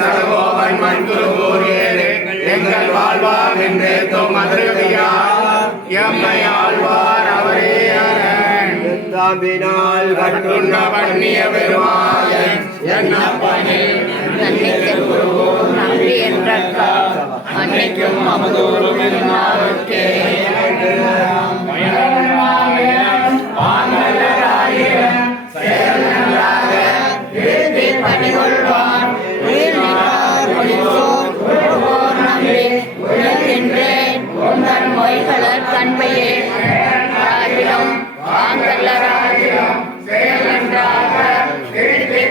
சடகோபன் மண்குருகூரியரே எங்கள் வாழ்வார் என்று மதுரையா எம்மை ஆழ்வார் அவரே அரண். தாம்பினால் கட்டுண்ண பண்ணிய பெருமாயன். என்னப்பனே நன்றி அன்னைக்கும் அமுதோறும் பணிகொள்வார் உயிர்நிற்கார் ஒளிவோர் உருவோர் நம்பி உணர்கின்றேன். உங்கள் மொய்களர் கண்மையே ராஜிடம் வாங்கல்ல செயலன்றாக திருப்பி